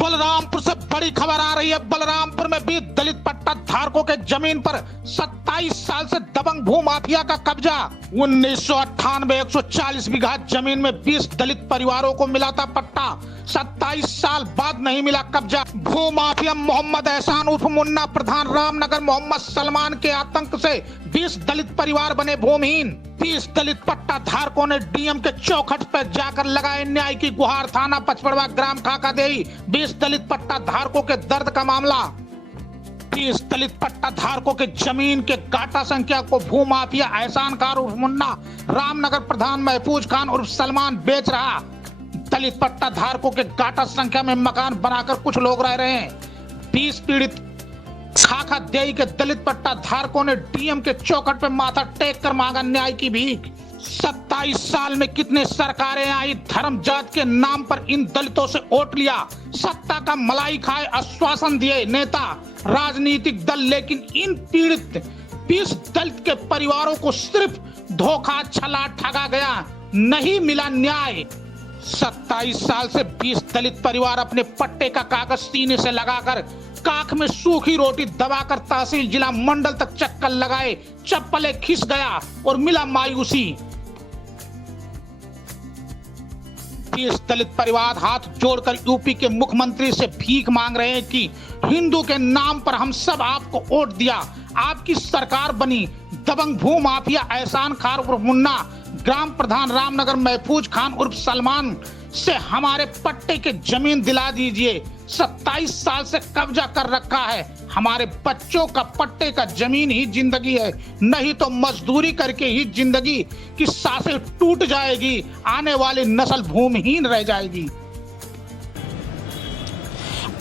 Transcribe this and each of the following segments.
बलरामपुर से बड़ी खबर आ रही है। बलरामपुर में भी दलित पट्टा धारकों के जमीन पर 27 साल से दबंग भूमाफिया का कब्जा। 1998 140 बीघा जमीन में 20 दलित परिवारों को मिला था पट्टा। 27 साल बाद नहीं मिला कब्जा। भूमाफिया मोहम्मद एहसान उर्फ मुन्ना प्रधान रामनगर मोहम्मद सलमान के आतंक से 20 दलित परिवार बने भूमिहीन। 20 दलित पट्टा धारकों ने डीएम के चौखट पर जाकर लगाए न्याय की गुहार। थाना पचपड़वा ग्राम खाकादेही 20 दलित पट्टा धारकों के दर्द का मामला। 20 दलित पट्टा धारकों के जमीन के गाटा संख्या को भूमाफिया एहसान खान उर्फ मुन्ना रामनगर प्रधान महफूज खान उर्फ सलमान बेच रहा। दलित पट्टा धारकों के गाटा संख्या में मकान बनाकर कुछ लोग रह रहे हैं। 20 पीड़ित खाकादेही के दलित पट्टा धारकों ने डीएम के चौखट पे माथा टेक कर मांगा न्याय की भीख। 27 साल में कितने सरकारें आई, धर्म जात के नाम पर इन दलितों से वोट लिया। सत्ता का मलाई खाए आश्वासन दिए नेता राजनीतिक दल, लेकिन इन पीड़ित 20 दलित के परिवारों को सिर्फ धोखा छला ठगा गया, नहीं मिला न्याय। 27 साल से 20 दलित परिवार अपने पट्टे का कागज सीने से लगाकर काख में सूखी रोटी दबाकर तहसील जिला मंडल तक चक्कर लगाए, चप्पलें खिस गया और मिला मायूसी। 20 दलित परिवार हाथ जोड़कर यूपी के मुख्यमंत्री से भीख मांग रहे हैं कि हिंदू के नाम पर हम सब आपको वोट दिया, आपकी सरकार बनी। दबंग भूमाफिया एहसान खान उर्फ मुन्ना ग्राम प्रधान रामनगर महफूज खान उर्फ सलमान से हमारे पट्टे के जमीन दिला दीजिए। 27 साल से कब्जा कर रखा है। हमारे बच्चों का पट्टे का जमीन ही जिंदगी है, नहीं तो मजदूरी करके ही जिंदगी की सांसें टूट जाएगी, आने वाली नस्ल भूमिहीन रह जाएगी।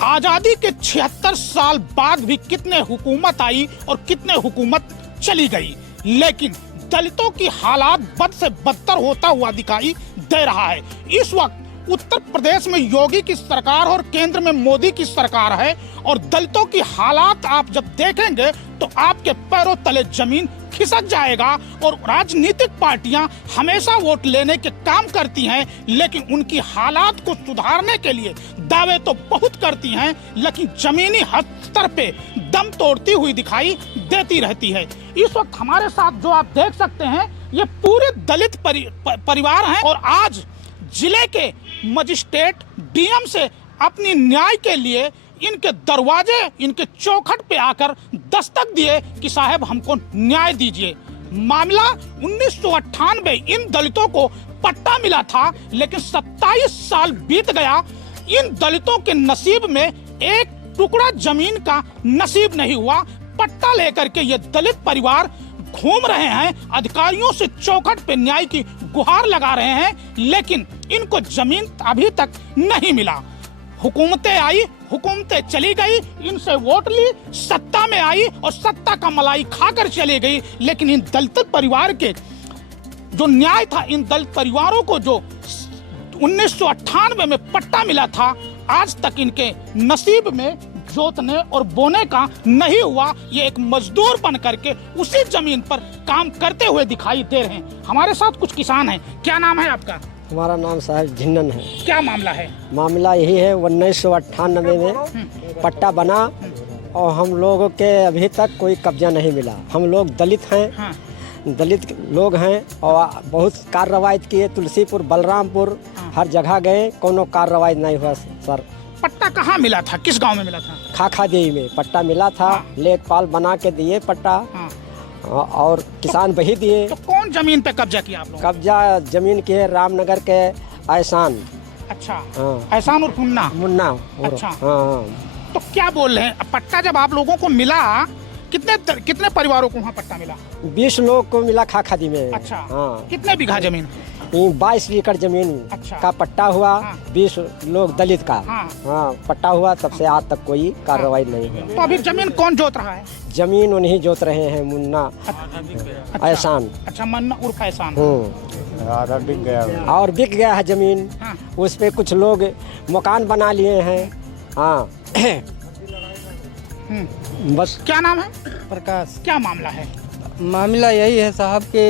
आजादी के 76 साल बाद भी कितने हुकूमत आई और कितने हुकूमत चली गई, लेकिन दलितों की हालात बद से बदतर होता हुआ दिखाई दे रहा है। इस वक्त उत्तर प्रदेश में योगी की सरकार और केंद्र में मोदी की सरकार है और दलितों की हालात आप जब देखेंगे तो आपके पैरों तले जमीन खिसक जाएगा। और राजनीतिक पार्टियां हमेशा वोट लेने के काम करती हैं, लेकिन उनकी हालात को सुधारने के लिए दावे तो बहुत करती हैं, लेकिन जमीनी स्तर पे दम तोड़ती हुई दिखाई देती रहती है। इस वक्त हमारे साथ जो आप देख सकते हैं ये पूरे दलित परिवार हैं और आज जिले के मजिस्ट्रेट डीएम से अपनी न्याय के लिए इनके दरवाजे, इनके चौखट पे आकर दस्तक दिए कि साहब हमको न्याय दीजिए। मामला 1998 इन दलितों को पट्टा मिला था, लेकिन 27 साल बीत गया, इन दलितों के नसीब में एक टुकड़ा जमीन का नसीब नहीं हुआ। पट्टा लेकर के ये दलित परिवार घूम रहे हैं, अधिकारियों से चौखट पे न्याय की गुहार लगा रहे हैं, लेकिन इनको जमीन अभी तक नहीं मिला। हुकूमतें आई, हुकूमतें चली गई, इनसे वोट ली, सत्ता में आई और सत्ता का मलाई खाकर चली गई, लेकिन इन दलित परिवार के जो न्याय था, इन दलित परिवारों को जो 1998 में पट्टा मिला था, आज तक इनके नसीब में जोतने और बोने का नहीं हुआ। ये एक मजदूर बन करके उसी जमीन पर काम करते हुए दिखाई दे रहे हैं। हमारे साथ कुछ किसान हैं। क्या नाम है आपका? हमारा नाम साहब झिन्नन है। क्या मामला है? मामला यही है 1998 में पट्टा बना और हम लोगों के अभी तक कोई कब्जा नहीं मिला। हम लोग दलित हैं। हाँ। दलित लोग हैं और बहुत कार्रवाई किए, तुलसीपुर बलरामपुर हर जगह गए, कोनो कार्रवाई नहीं हुआ सर। पट्टा कहाँ मिला था, किस गांव में मिला था? खाकादेही में पट्टा मिला था। लेखपाल बना के दिए पट्टा। हाँ। और किसान वही दिए। तो कौन जमीन पे कब्जा किया आप लोग? कब्जा जमीन के रामनगर के एहसान। अच्छा। हाँ। एहसान और मुन्ना। अच्छा। हाँ। तो क्या बोल रहे हैं, पट्टा जब आप लोगों को मिला, कितने परिवारों को वहाँ पट्टा मिला? 20 लोग को मिला खाकादी में। अच्छा। हाँ। कितने बीघा जमीन? 22 एकड़ जमीन। अच्छा। का पट्टा हुआ। हाँ। 20 लोग दलित का। हाँ। हाँ पट्टा हुआ, तब से आज तक कोई कार्रवाई नहीं हुई। तो अभी जमीन कौन जोत रहा है? जमीन उन्हीं जोत रहे हैं, मुन्ना एहसान। अच्छा, मुन्ना उर्फ एहसान। और बिक गया है जमीन। हाँ। उस पे कुछ लोग मकान बना लिए हैं। हाँ। बस। क्या नाम है? प्रकाश। क्या मामला है? मामला यही है साहब के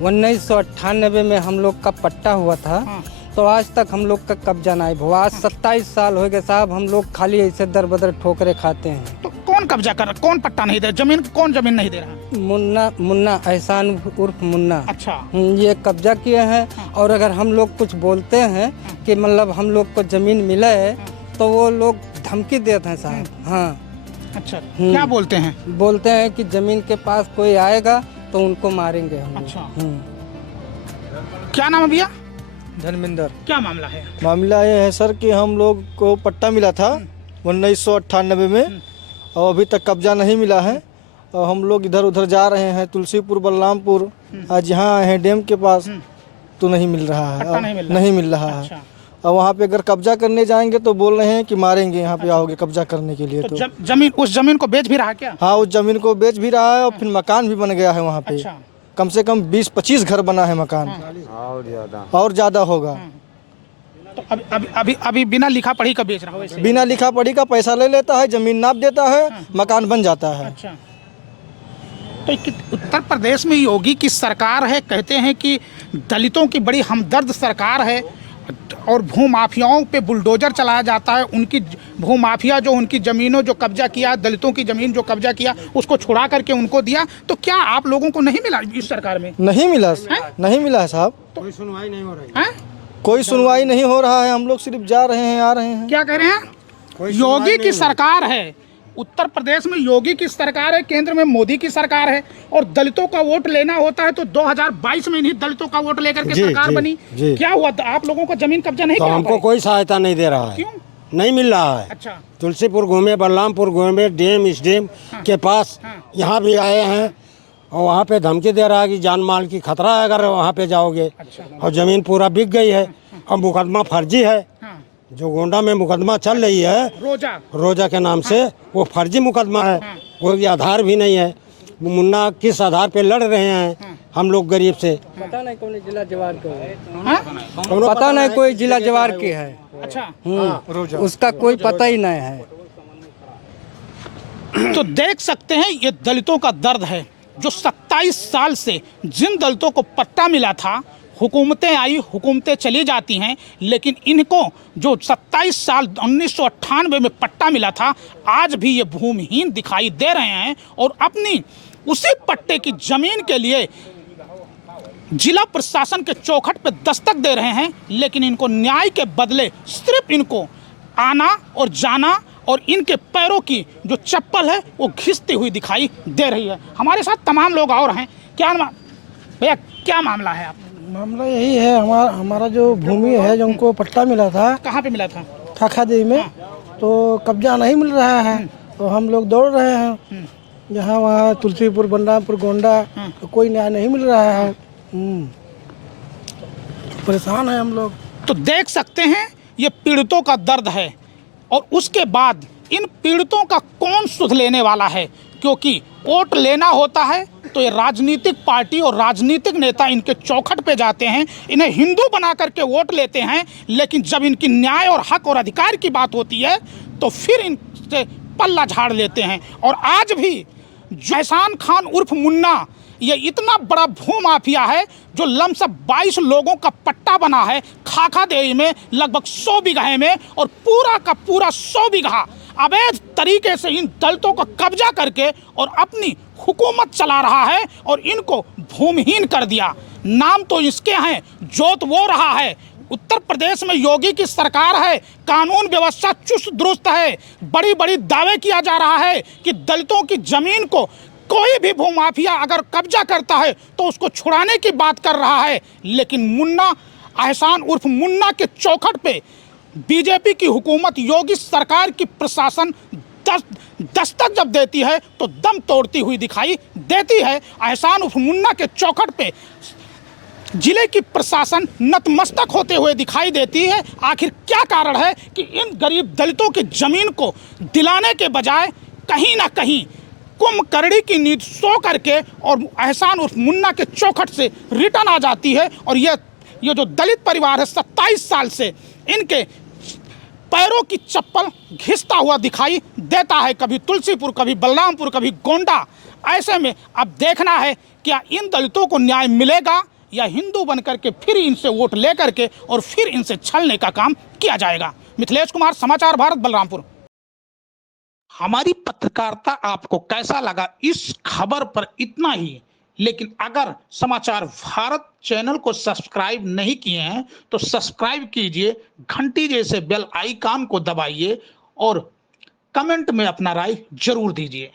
1998 में हम लोग का पट्टा हुआ था। हाँ। तो आज तक हम लोग का कब्जा नहीं हुआ। आज 27 साल हो गए साहब, हम लोग खाली ऐसे दर बदर ठोकरे खाते हैं। तो कौन कब्जा कर रहा, कौन पट्टा नहीं दे, जमीन कौन जमीन नहीं दे रहा? मुन्ना एहसान उर्फ मुन्ना। अच्छा। ये कब्जा किए हैं। और अगर हम लोग कुछ बोलते हैं कि मतलब हम लोग को जमीन मिले तो वो लोग धमकी देते हैं साहब। हाँ। अच्छा, क्या बोलते हैं? बोलते हैं कि जमीन के पास कोई आएगा तो उनको मारेंगे हम। अच्छा। क्या नाम है भैया? धर्मेंद्र। क्या मामला है? मामला ये है सर कि हम लोग को पट्टा मिला था 1998 में और अभी तक कब्जा नहीं मिला है। और हम लोग इधर उधर जा रहे हैं, तुलसीपुर बलरामपुर, आज यहाँ आए हैं डैम के पास तो नहीं मिल रहा है। पट्टा नहीं मिल रहा है। अच्छा। और वहाँ पे अगर कब्जा करने जाएंगे तो बोल रहे हैं कि मारेंगे, यहाँ पे आओगे कब्जा करने के लिए। तो जमीन, उस जमीन को बेच भी रहा क्या? हाँ, उस जमीन को बेच भी रहा है और फिर मकान भी बन गया है वहाँ पे। अच्छा। कम से कम 20-25 घर बना है मकान। और ज्यादा होगा। तो अभी बिना लिखा पढ़ी का बेच रहा हो वैसे? बिना लिखा पढ़ी का पैसा ले लेता है, जमीन नाप देता है, मकान बन जाता है। अच्छा। तो उत्तर प्रदेश में योगी की सरकार है, कहते हैं कि दलितों की बड़ी हमदर्द सरकार है और भूमाफियाओं पे बुलडोजर चलाया जाता है। उनकी भूमाफिया जो उनकी ज़मीनों जो कब्जा किया, दलितों की ज़मीन जो कब्जा किया, उसको छुड़ा करके उनको दिया। तो क्या आप लोगों को नहीं मिला इस सरकार में? नहीं मिला, नहीं मिला है साहब। कोई सुनवाई नहीं हो रही है? कोई सुनवाई नहीं हो रहा है। हम लोग सिर्फ जा रहे हैं, आ रहे हैं। क्या कह रहे हैं? योगी की सरकार है, उत्तर प्रदेश में योगी की सरकार है, केंद्र में मोदी की सरकार है और दलितों का वोट लेना होता है तो 2022 में इन्हीं दलितों का वोट लेकर के सरकार बनी। क्या हुआ? आप लोगों को जमीन कब्जा नहीं तो किया? हमको कोई सहायता नहीं दे रहा है। क्यों नहीं मिल रहा है? अच्छा। तुलसीपुर घूमे, बलरामपुर घूमे, डैम इस डैम के पास यहाँ भी आए हैं और वहाँ पे धमकी दे रहा है कि जान माल की खतरा है अगर वहाँ पे जाओगे। और जमीन पूरा बिक गई है और मुकदमा फर्जी है। जो गोंडा में मुकदमा चल रही है रोजा के नाम से, वो फर्जी मुकदमा है, कोई आधार भी नहीं है। मुन्ना किस आधार पे लड़ रहे हैं हम लोग गरीब से? पता नहीं कौन जिला जवार के है, पता नहीं कोई जिला जवार के है। अच्छा। उसका कोई पता ही नहीं है। तो देख सकते हैं ये दलितों का दर्द है। जो 27 साल से जिन दलितों को पट्टा मिला था, हुकूमतें आई, हुकूमतें चली जाती हैं, लेकिन इनको जो 27 साल 1998 में पट्टा मिला था, आज भी ये भूमिहीन दिखाई दे रहे हैं और अपनी उसी पट्टे की जमीन के लिए जिला प्रशासन के चौखट पे दस्तक दे रहे हैं। लेकिन इनको न्याय के बदले सिर्फ इनको आना और जाना और इनके पैरों की जो चप्पल है वो घिसती हुई दिखाई दे रही है। हमारे साथ तमाम लोग और हैं। क्या भैया, क्या मामला है? आप मामला यही है, हमारा जो भूमि है जो उनको पट्टा मिला था, कहाँ पे मिला था? खाखा देवी में। तो कब्जा नहीं मिल रहा है तो हम लोग दौड़ रहे हैं जहाँ वहाँ तुलसीपुर, बलरामपुर, गोंडा, तो कोई न्याय नहीं मिल रहा है। परेशान है हम लोग। तो देख सकते हैं ये पीड़ितों का दर्द है और उसके बाद इन पीड़ितों का कौन सुध लेने वाला है? क्योंकि वोट लेना होता है तो ये राजनीतिक पार्टी और राजनीतिक नेता इनके चौखट पे जाते हैं, इन्हें हिंदू बना करके वोट लेते हैं। लेकिन जब इनकी न्याय और हक और अधिकार की बात होती है तो फिर इनसे पल्ला झाड़ लेते हैं। और आज भी एहसान खान उर्फ मुन्ना ये इतना बड़ा भूमाफिया है जो लमसम 22 लोगों का पट्टा बना है खाखा देवी में, लगभग 100 बीघे में, और पूरा का पूरा 100 बीघा अवैध तरीके से इन दलितों को कब्जा करके और अपनी हुकूमत चला रहा है और इनको भूमिहीन कर दिया। नाम तो इसके हैं, जोत वो रहा है। उत्तर प्रदेश में योगी की सरकार है, कानून व्यवस्था चुस्त दुरुस्त है, बड़ी बड़ी दावे किया जा रहा है कि दलितों की जमीन को कोई भी भूमाफिया अगर कब्जा करता है तो उसको छुड़ाने की बात कर रहा है। लेकिन मुन्ना एहसान उर्फ मुन्ना के चौखट पे बीजेपी की हुकूमत, योगी सरकार की प्रशासन दस्तक जब देती है तो दम तोड़ती हुई दिखाई देती है। एहसान उर्फ मुन्ना के चौखट पे जिले की प्रशासन नतमस्तक होते हुए दिखाई देती है। आखिर क्या कारण है कि इन गरीब दलितों की जमीन को दिलाने के बजाय कहीं ना कहीं कुंभकर्णी की नींद सो करके और एहसान उर्फ मुन्ना के चौखट से रिटर्न आ जाती है। और ये जो दलित परिवार है 27 साल से इनके पैरों की चप्पल घिसता हुआ दिखाई देता है, कभी तुलसीपुर, कभी बलरामपुर, कभी गोंडा। ऐसे में अब देखना है क्या इन दलितों को न्याय मिलेगा या हिंदू बनकर के फिर इनसे वोट लेकर के और फिर इनसे छलने का काम किया जाएगा। मिथिलेश कुमार, समाचार भारत, बलरामपुर। हमारी पत्रकारिता आपको कैसा लगा, इस खबर पर इतना ही। लेकिन अगर समाचार भारत चैनल को सब्सक्राइब नहीं किए हैं तो सब्सक्राइब कीजिए, घंटी जैसे बेल आइकन को दबाइए और कमेंट में अपना राय जरूर दीजिए।